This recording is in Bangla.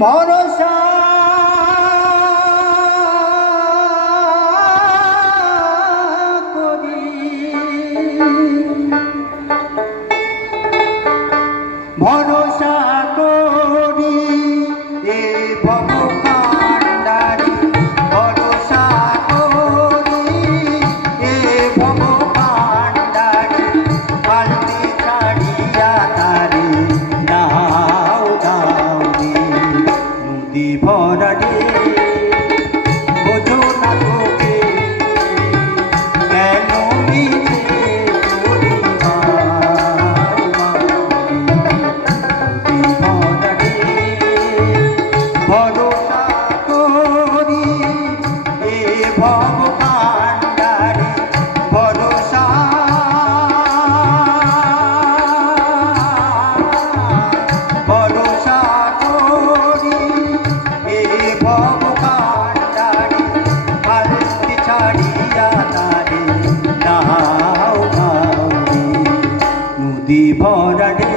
ভরসা করি ভরসা করি এ ভব কান্ডারি ভরসা করি এ ভব কান্ডারি পালতে ছাড়িয়া তারে দাও দাও রে নদী ভরা রে বোঝো না তোকে কেন মিছে ভরসা করি এ ভব কান্ডারি ভরসা ভরসা করি এ ভব কান্ডারি হালতে ছাড়িয়া তারে দাও দাও রে নদী ভরা রে